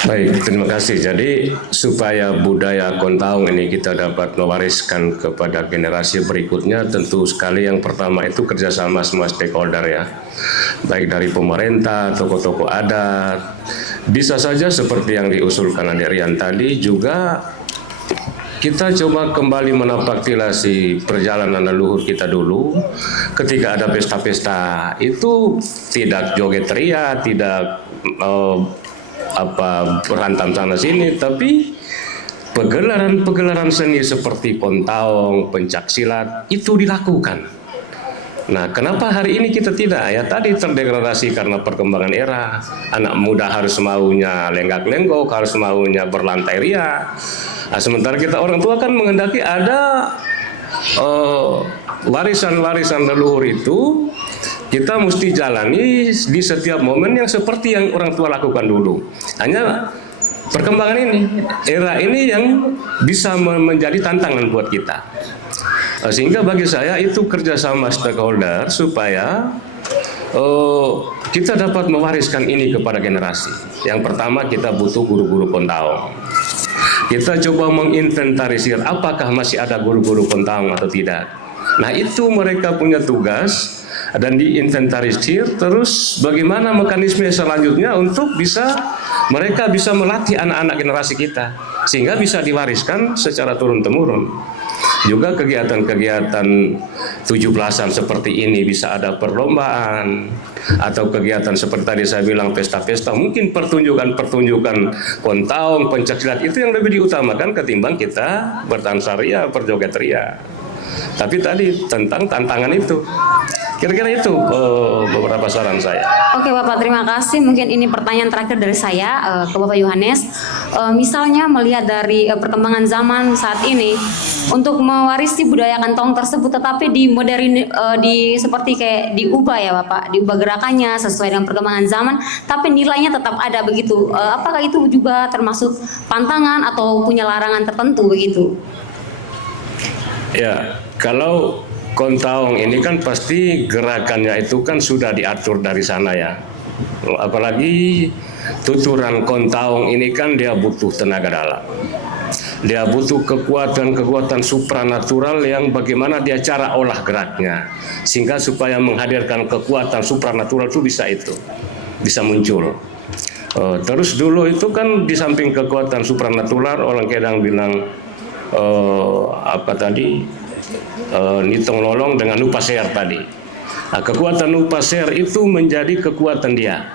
Baik, terima kasih. Jadi supaya budaya Kontaung ini kita dapat mewariskan kepada generasi berikutnya, tentu sekali yang pertama itu kerjasama semua stakeholder ya, baik dari pemerintah, tokoh-tokoh adat, bisa saja seperti yang diusulkan Adik Rian tadi juga kita coba kembali menapaktilasi perjalanan leluhur kita dulu. Ketika ada pesta-pesta itu tidak joget teriak, tidak berhantam sana sini, tapi pegelaran-pegelaran seni seperti kontaung, pencak silat itu dilakukan. Nah, kenapa hari ini kita tidak? Ya tadi terdegradasi karena perkembangan era. Anak muda harus maunya lenggak-lenggok, harus maunya berlantai ria. Nah, sementara kita orang tua kan menghendaki ada warisan-warisan leluhur itu kita mesti jalani di setiap momen yang seperti yang orang tua lakukan dulu. Hanya perkembangan ini, era ini yang bisa menjadi tantangan buat kita. Sehingga bagi saya itu kerjasama stakeholder supaya kita dapat mewariskan ini kepada generasi. Yang pertama kita butuh guru-guru kontaung. Kita coba menginventarisir apakah masih ada guru-guru kontaung atau tidak. Nah itu mereka punya tugas dan diinventarisir, terus bagaimana mekanisme selanjutnya untuk mereka bisa melatih anak-anak generasi kita sehingga bisa diwariskan secara turun-temurun. Juga kegiatan-kegiatan 17-an seperti ini bisa ada perlombaan atau kegiatan seperti tadi saya bilang pesta-pesta, mungkin pertunjukan-pertunjukan kontaung, pencaksilat itu yang lebih diutamakan ketimbang kita berdansa ria, berjoget ria. Tapi tadi tentang tantangan itu. Kira-kira itu beberapa saran saya. Oke Bapak, terima kasih. Mungkin ini pertanyaan terakhir dari saya ke Bapak Yohanes. Misalnya melihat dari perkembangan zaman saat ini untuk mewarisi budaya kantong tersebut, tetapi seperti kayak diubah ya Bapak, diubah gerakannya sesuai dengan perkembangan zaman, tapi nilainya tetap ada begitu. Apakah itu juga termasuk pantangan atau punya larangan tertentu begitu? Ya, kalau kontaung ini kan pasti gerakannya itu kan sudah diatur dari sana ya. Apalagi tuturan kontaung ini kan dia butuh tenaga dalam. Dia butuh kekuatan supranatural yang bagaimana dia cara olah geraknya. Sehingga supaya menghadirkan kekuatan supranatural itu bisa muncul. Terus dulu itu kan di samping kekuatan supranatural, orang kadang bilang nitong lolong dengan nupaser tadi. Nah, kekuatan nupaser itu menjadi kekuatan dia.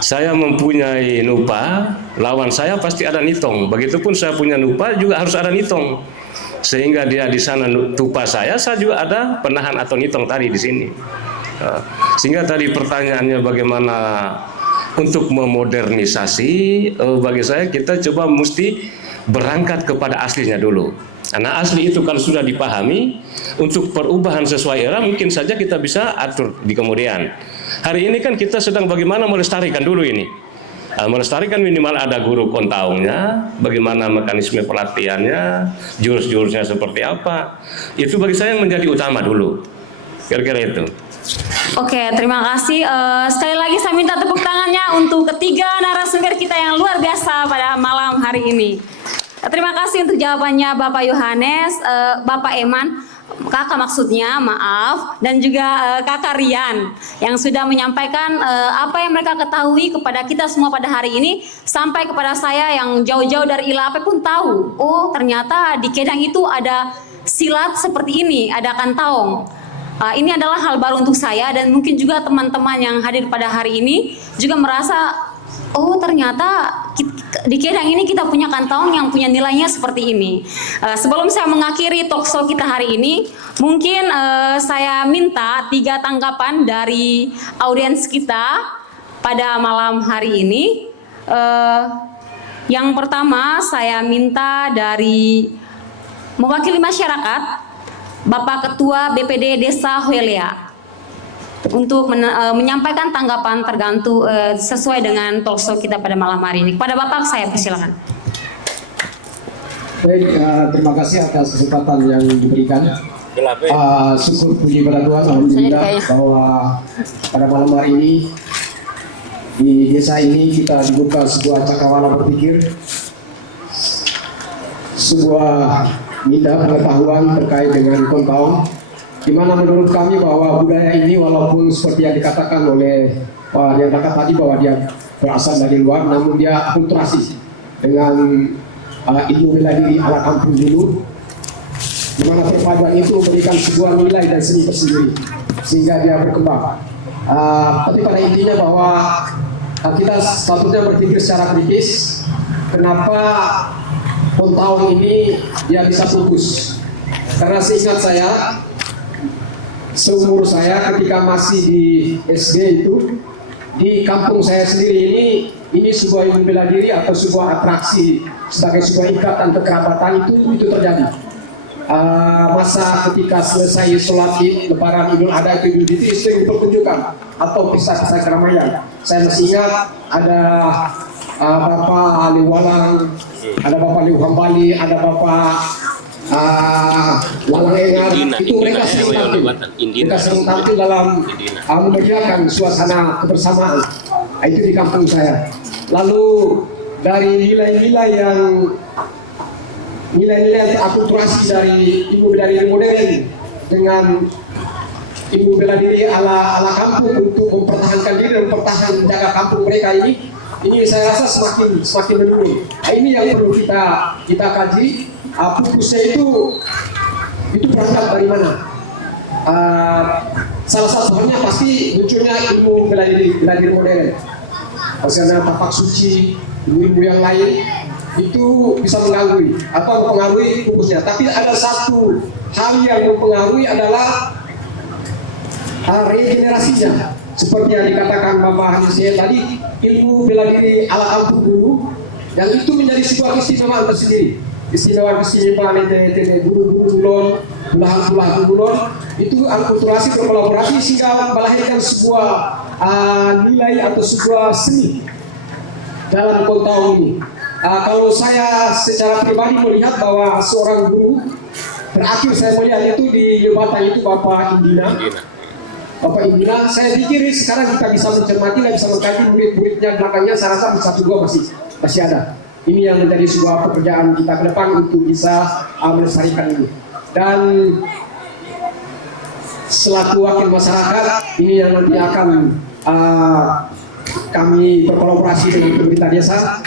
Saya mempunyai nupa, lawan saya pasti ada nitong. Begitupun saya punya nupa juga harus ada nitong. Sehingga dia di sana tupa saya juga ada penahan atau nitong tadi di sini. Sehingga tadi pertanyaannya bagaimana untuk memodernisasi, bagi saya kita coba mesti berangkat kepada aslinya dulu. Karena asli itu kan sudah dipahami, untuk perubahan sesuai era mungkin saja kita bisa atur di kemudian. Hari ini kan kita sedang bagaimana melestarikan dulu ini. Melestarikan minimal ada guru kontaungnya, bagaimana mekanisme pelatihannya, jurus-jurusnya seperti apa. Itu bagi saya yang menjadi utama dulu. Kira-kira itu. Oke, terima kasih. Sekali lagi saya minta tepuk tangannya untuk ketiga narasumber kita yang luar biasa pada malam hari ini. Terima kasih untuk jawabannya Bapak Yohanes, Bapak Eman, Kakak maksudnya, maaf, dan juga Kakak Rian yang sudah menyampaikan apa yang mereka ketahui kepada kita semua pada hari ini, sampai kepada saya yang jauh-jauh dari Ilape pun tahu, oh ternyata di Kedang itu ada silat seperti ini, ada kantaung. Ini adalah hal baru untuk saya dan mungkin juga teman-teman yang hadir pada hari ini juga merasa, oh ternyata di Kedang ini kita punya kantaung yang punya nilainya seperti ini. Sebelum saya mengakhiri talkshow kita hari ini, mungkin saya minta 3 tanggapan dari audiens kita pada malam hari ini. Yang pertama saya minta dari mewakili masyarakat, Bapak Ketua BPD Desa Huelea, untuk menyampaikan tanggapan tergantung sesuai dengan talkshow kita pada malam hari ini. Kepada Bapak saya persilakan. Baik, terima kasih atas kesempatan yang diberikan. Syukur puji pada Tuhan, alhamdulillah bahwa pada malam hari ini di desa ini kita dibuka sebuah cakrawala berpikir, sebuah minda pengetahuan terkait dengan kontaung, di mana menurut kami bahwa budaya ini walaupun seperti yang dikatakan oleh Pak Dian tadi bahwa dia berasal dari luar, namun dia akulturasi dengan ilmu bela diri ala kampung dulu, di mana perpaduan itu memberikan sebuah nilai dan seni tersendiri sehingga dia berkembang. Tapi pada intinya bahwa kita sepatutnya berpikir secara kritis, kenapa Pontaong ini dia bisa fokus. Karena seingat saya, seumur saya ketika masih di SD itu, di kampung saya sendiri ini sebuah ilmu bela diri atau sebuah atraksi sebagai sebuah ikatan kekerabatan itu terjadi. Masa ketika selesai sholat Id, Lebaran, Idul Adha, Idul Fitri sering dipertunjukkan atau pesta-pesta keramaian. Saya masih ingat ada Bapak Ali Walang, ada Bapak Liu Hambali, ada Bapak Walang Engar. Itu mereka sering tampil dalam memeriahkan suasana kebersamaan. Itu di kampung saya. Lalu dari nilai-nilai akulturasi dari ilmu bela diri modern dengan ilmu bela diri ala kampung untuk mempertahankan diri dan mempertahankan menjaga kampung mereka ini saya rasa semakin menurun. Ini yang perlu kita kaji. Fokusnya itu berangkat dari mana? Salah satunya pasti munculnya ilmu bela diri modern. Karena tapak suci, ilmu yang lain itu bisa mengganggu atau mempengaruhi fokusnya. Tapi ada satu hal yang mempengaruhi adalah regenerasinya. Seperti yang dikatakan Bapak Hanisya tadi, ilmu bela diri ala kampung dulu, yang itu menjadi sebuah keistimewaan tersendiri. Keistimewaan guru-guru ulon, belahan ulon, itu akulturasi berkolaborasi sehingga melahirkan sebuah nilai atau sebuah seni dalam Pontaong ini. Kalau saya secara pribadi melihat bahwa seorang guru, terakhir saya melihat itu di jembatan itu Bapak Indina, saya pikir sekarang kita bisa mencermati dan bisa mengkaji murid-muridnya belakangnya, saya rasa satu dua masih ada. Ini yang menjadi sebuah pekerjaan kita ke depan untuk bisa melestarikan ini. Dan selaku wakil masyarakat, ini yang nanti akan kami berkolaborasi dengan pemerintah desa,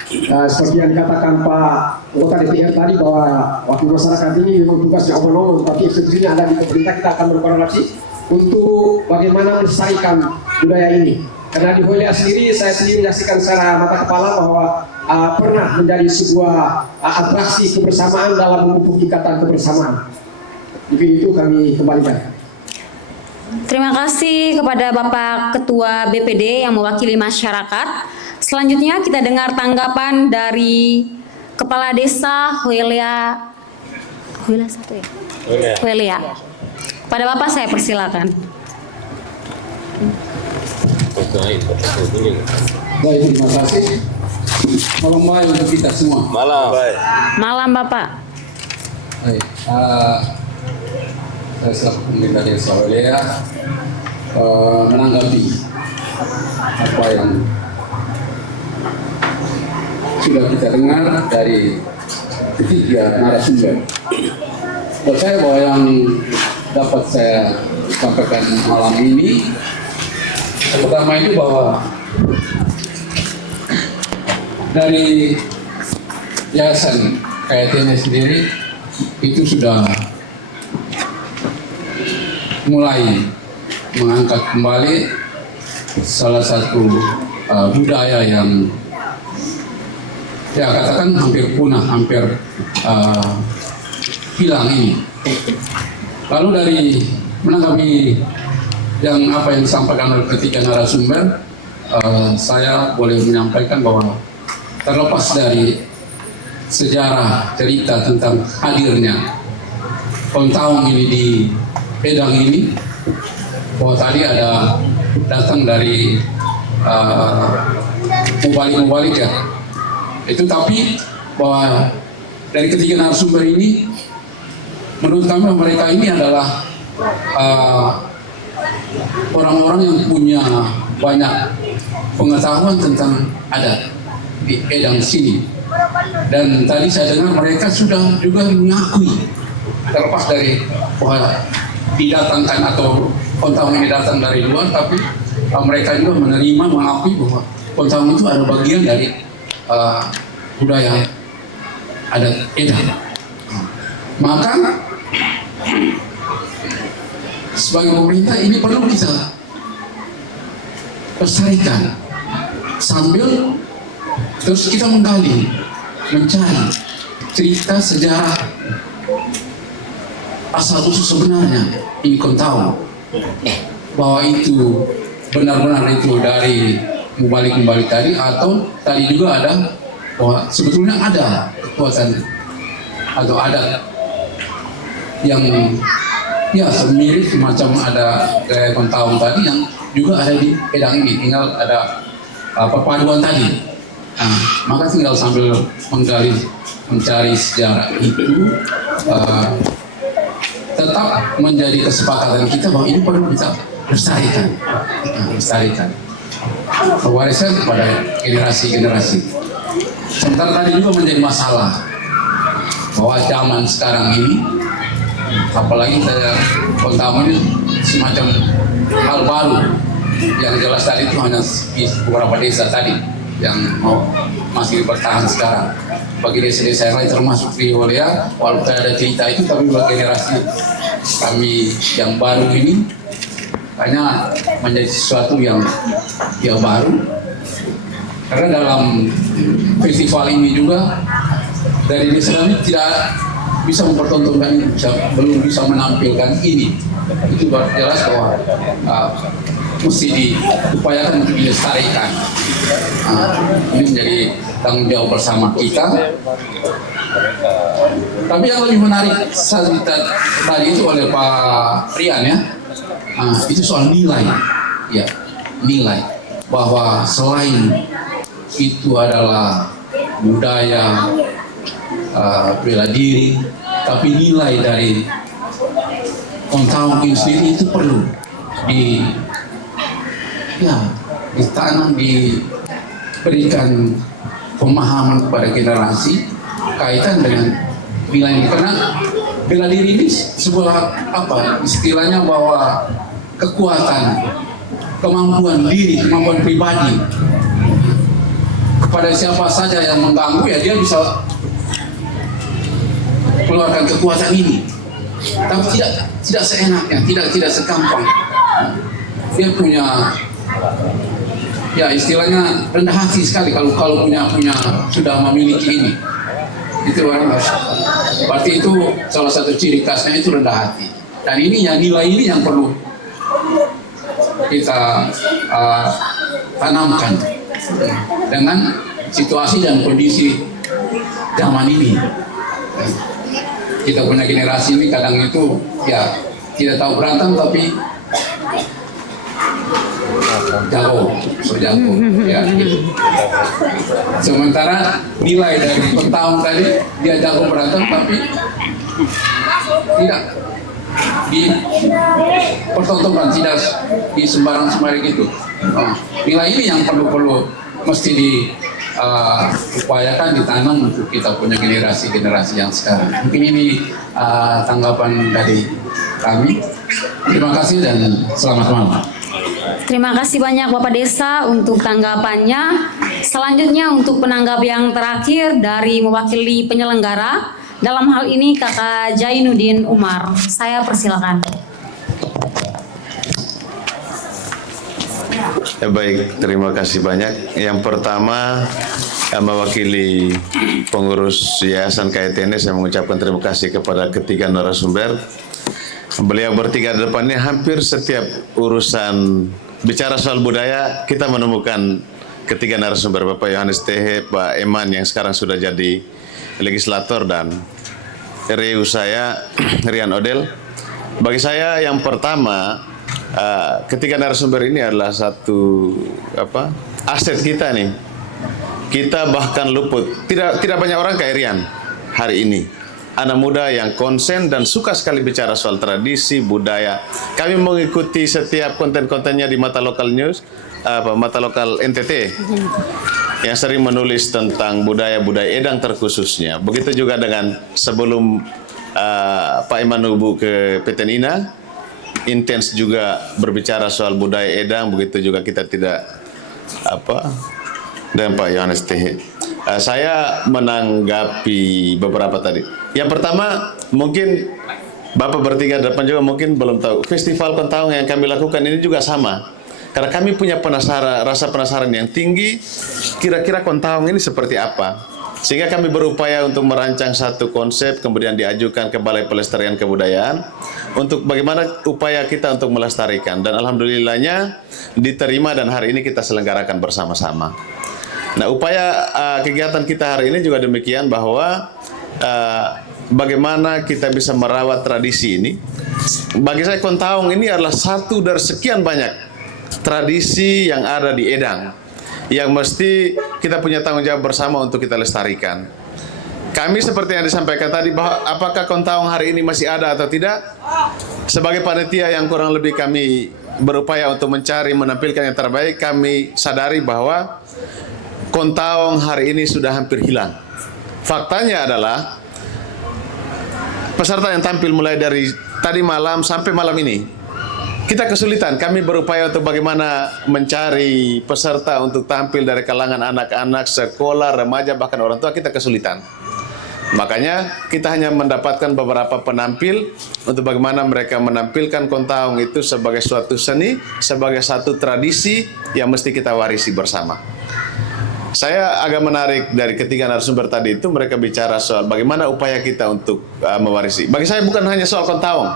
seperti yang dikatakan Pak Anggota DPR tadi bahwa wakil masyarakat ini memang tugasnya omong-omong, tapi eksekusinya ada di pemerintah. Kita akan berkolaborasi untuk bagaimana melestarikan budaya ini. Karena di Holia sendiri, saya sendiri menyaksikan secara mata kepala bahwa pernah menjadi sebuah atraksi kebersamaan dalam memupuk ikatan kebersamaan. Mungkin itu kami kembalikan. Terima kasih kepada Bapak Ketua BPD yang mewakili masyarakat. Selanjutnya kita dengar tanggapan dari Kepala Desa Holia 1 ya? Holia. Pada Bapak saya persilakan. Baik, terima kasih. Malam baik untuk kita semua. Malam Bapak. Baik, saya selaku pemerintah desa Holia menanggapi apa yang sudah kita dengar dari ketiga narasumber. Buat saya bahwa yang dapat saya sampaikan malam ini, pertama itu bahwa dari Yayasan KTN sendiri itu sudah mulai mengangkat kembali salah satu budaya yang ya katakan hampir punah, hampir hilang ini. Lalu dari menanggapi yang apa yang disampaikan oleh ketiga narasumber, saya boleh menyampaikan bahwa terlepas dari sejarah cerita tentang hadirnya Pontaong ini di Pedang ini, bahwa tadi ada datang dari mubalik-mubalik ya, itu tapi bahwa dari ketiga narasumber ini menurut kami mereka ini adalah orang-orang yang punya banyak pengetahuan tentang adat di Pedang sini. Dan tadi saya dengar mereka sudah juga mengakui, terlepas dari bahwa didatangkan atau Pontaong ini datang dari luar, tapi mereka juga menerima, mengakui bahwa Pontaong itu ada bagian dari budaya adat Edang. Maka sebagai pemerintah ini perlu kita lestarikan sambil terus kita menggali, mencari cerita sejarah asal usul sebenarnya ini tahu bahwa itu benar-benar itu dari mubalik tadi, atau tadi juga ada bahwa sebetulnya ada kekuatan atau adat yang ya mirip semacam ada gaya Kontawong tadi yang juga ada di Edang ini, tinggal ada perpaduan tadi. Nah, maka tinggal sambil menggali, mencari sejarah itu tetap menjadi kesepakatan kita bahwa ini perlu kita lestarikan, warisan kepada generasi-generasi. Sementara tadi juga menjadi masalah bahwa zaman sekarang ini, apalagi Kontawong ini semacam hal baru yang jelas tadi itu hanya di beberapa desa tadi yang masih bertahan sekarang. Bagi desa-desa yang lain termasuk di Wolea, walaupun ada cerita itu, tapi bagi generasi kami yang baru ini hanya menjadi sesuatu yang baru. Karena dalam festival ini juga dari desa kami tidak bisa mempertontonkan ini, belum bisa menampilkan ini. Itu jelas bahwa mesti diupayakan untuk dilestarikan. Ini menjadi tanggung jawab bersama kita. Tapi yang lebih menarik tadi itu oleh Pak Rian ya, itu soal nilai, ya, nilai bahwa selain itu adalah budaya bela diri, tapi nilai dari Kontawong sendiri itu perlu ditanam, diberikan pemahaman kepada generasi kaitan dengan nilai ini. Karena bela diri ini sebuah istilahnya bahwa kekuatan, kemampuan diri, kemampuan pribadi. Kepada siapa saja yang mengganggu ya dia bisa keluarkan kekuatan ini. Tapi tidak seenaknya, tidak segampang. Dia punya, ya istilahnya rendah hati sekali kalau punya sudah memiliki ini. Itu orang harus. Berarti itu salah satu ciri khasnya itu rendah hati. Dan ini ya, nilai ini yang perlu kita tanamkan dengan situasi dan kondisi zaman ini. Kita punya generasi ini kadang itu ya tidak tahu berantem tapi jago ya gitu. Sementara nilai dari Kontawong tadi dia jago berantem tapi tidak dipertontonkan, tidak di sembarang gitu. Nilai ini yang perlu mesti diupayakan, ditanam untuk kita punya generasi yang sekarang. Mungkin ini tanggapan dari kami. Terima kasih dan selamat malam. Terima kasih banyak Bapak Desa untuk tanggapannya. Selanjutnya untuk penanggap yang terakhir dari mewakili penyelenggara, dalam hal ini Kakak Jainuddin Umar. Saya persilakan. Ya, baik, terima kasih banyak. Yang pertama, mewakili pengurus Yayasan KITN, saya mengucapkan terima kasih kepada ketiga narasumber. Beliau bertiga di depannya, hampir setiap urusan bicara soal budaya, kita menemukan ketiga narasumber, Bapak Yohanes Tehe, Pak Eman yang sekarang sudah jadi legislator, dan RIU saya, Rian Odel. Bagi saya yang pertama, ketiga narasumber ini adalah satu aset kita nih. Kita bahkan luput, tidak banyak orang kayak Rian hari ini. Anak muda yang konsen dan suka sekali bicara soal tradisi, budaya. Kami mengikuti setiap konten-kontennya di Mata Lokal News, Mata Lokal NTT, yang sering menulis tentang budaya-budaya Edang terkhususnya. Begitu juga dengan sebelum Pak Iman Nubu ke PTNINA, intens juga berbicara soal budaya Edang. Begitu juga kita dengan Pak Yohanes Tehe. Saya menanggapi beberapa tadi. Yang pertama, mungkin Bapak bertiga depan juga mungkin belum tahu. Festival Kontaung yang kami lakukan ini juga sama. Karena kami punya rasa penasaran yang tinggi, kira-kira Kontaung ini seperti apa. Sehingga kami berupaya untuk merancang satu konsep, kemudian diajukan ke Balai Pelestarian Kebudayaan untuk bagaimana upaya kita untuk melestarikan. Dan alhamdulillahnya diterima dan hari ini kita selenggarakan bersama-sama. Nah, upaya kegiatan kita hari ini juga demikian bahwa bagaimana kita bisa merawat tradisi ini. Bagi saya Kontaung ini adalah satu dari sekian banyak tradisi yang ada di Edang yang mesti kita punya tanggung jawab bersama untuk kita lestarikan. Kami seperti yang disampaikan tadi bahwa apakah Kontaung hari ini masih ada atau tidak, sebagai panitia yang kurang lebih kami berupaya untuk mencari menampilkan yang terbaik, kami sadari bahwa Kontaung hari ini sudah hampir hilang. Faktanya adalah peserta yang tampil mulai dari tadi malam sampai malam ini, kita kesulitan. Kami berupaya untuk bagaimana mencari peserta untuk tampil dari kalangan anak-anak, sekolah, remaja, bahkan orang tua, kita kesulitan. Makanya kita hanya mendapatkan beberapa penampil untuk bagaimana mereka menampilkan Kontaung itu sebagai suatu seni, sebagai satu tradisi yang mesti kita warisi bersama. Saya agak menarik dari ketiga narasumber tadi itu, mereka bicara soal bagaimana upaya kita untuk mewarisi. Bagi saya bukan hanya soal Kontaung.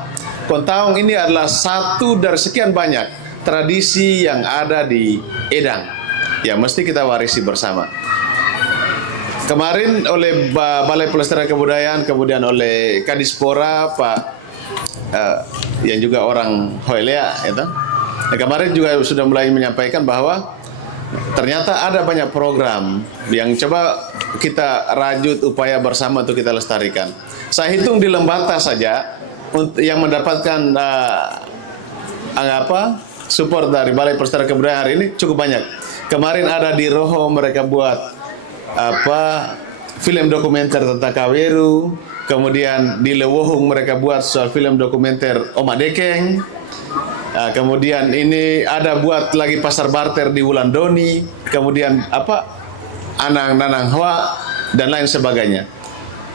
Kontaung ini adalah satu dari sekian banyak tradisi yang ada di Edang yang mesti kita warisi bersama. Kemarin oleh Balai Pelestarian Kebudayaan, kemudian oleh Kadispora, Pak yang juga orang Hoelea, itu. Nah, kemarin juga sudah mulai menyampaikan bahwa ternyata ada banyak program yang coba kita rajut upaya bersama untuk kita lestarikan. Saya hitung di Lembata saja yang mendapatkan support dari Balai Pelestarian Kebudayaan hari ini cukup banyak. Kemarin ada di Roho mereka buat film dokumenter tentang Kaweru, kemudian di Lewohung mereka buat soal film dokumenter Oma Dekeng. Kemudian ini ada buat lagi pasar barter di Wulandoni, kemudian Anang Nanang Hoa dan lain sebagainya.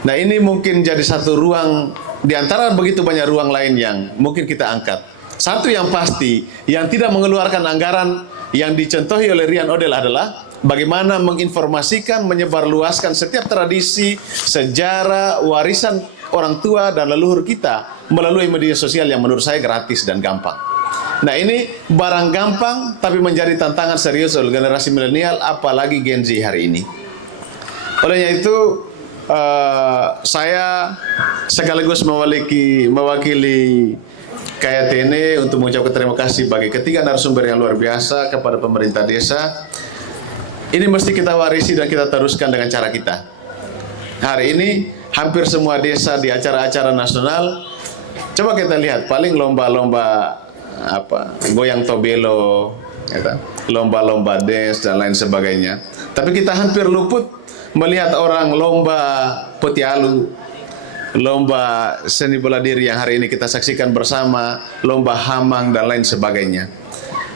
Nah, ini mungkin jadi satu ruang di antara begitu banyak ruang lain yang mungkin kita angkat. Satu yang pasti, yang tidak mengeluarkan anggaran yang dicontohi oleh Rian Odel adalah bagaimana menginformasikan, menyebarluaskan setiap tradisi, sejarah, warisan orang tua dan leluhur kita melalui media sosial yang menurut saya gratis dan gampang. Nah, ini barang gampang tapi menjadi tantangan serius oleh generasi milenial, apalagi Gen Z hari ini. Olehnya itu saya sekaligus mewakili KTN untuk mengucapkan terima kasih bagi ketiga narasumber yang luar biasa kepada pemerintah desa. Ini mesti kita warisi dan kita teruskan dengan cara kita. Hari ini hampir semua desa di acara-acara nasional, coba kita lihat paling lomba-lomba goyang tobelo, lomba-lomba dance dan lain sebagainya. Tapi kita hampir luput melihat orang lomba petialu, lomba seni bela diri yang hari ini kita saksikan bersama, lomba hamang dan lain sebagainya.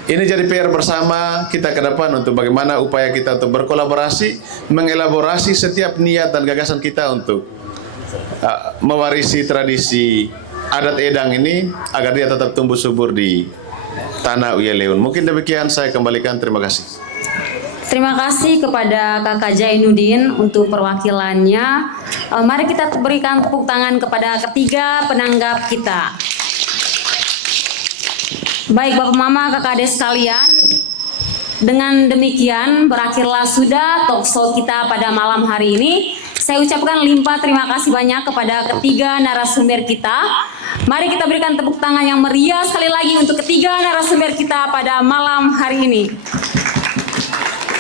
Ini jadi PR bersama kita ke depan untuk bagaimana upaya kita untuk berkolaborasi, mengelaborasi setiap niat dan gagasan kita untuk mewarisi tradisi adat Edang ini agar dia tetap tumbuh subur di tanah Uyeleun. Mungkin demikian, saya kembalikan. Terima kasih. Terima kasih kepada Kakak Jainuddin untuk perwakilannya. Mari kita berikan tepuk tangan kepada ketiga penanggap kita. Baik Bapak Mama, Kakak Adik sekalian, dengan demikian berakhirlah sudah talkshow kita pada malam hari ini. Saya ucapkan limpah terima kasih banyak kepada ketiga narasumber kita. Mari kita berikan tepuk tangan yang meriah sekali lagi untuk ketiga narasumber kita pada malam hari ini.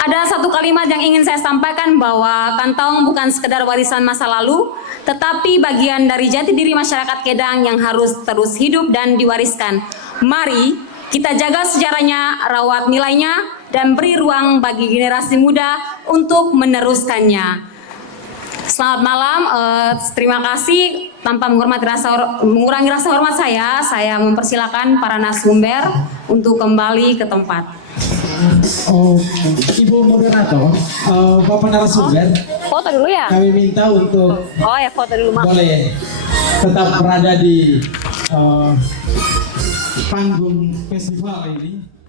Ada satu kalimat yang ingin saya sampaikan bahwa Kontaung bukan sekedar warisan masa lalu, tetapi bagian dari jati diri masyarakat Kedang yang harus terus hidup dan diwariskan. Mari kita jaga sejarahnya, rawat nilainya, dan beri ruang bagi generasi muda untuk meneruskannya. Selamat malam, terima kasih. Tanpa mengurangi rasa hormat saya mempersilakan para narasumber untuk kembali ke tempat. Ibu moderator, Bapak narasumber, Foto dulu ya? kami minta untuk Oh ya, foto dulu Mak. boleh tetap berada di panggung festival ini.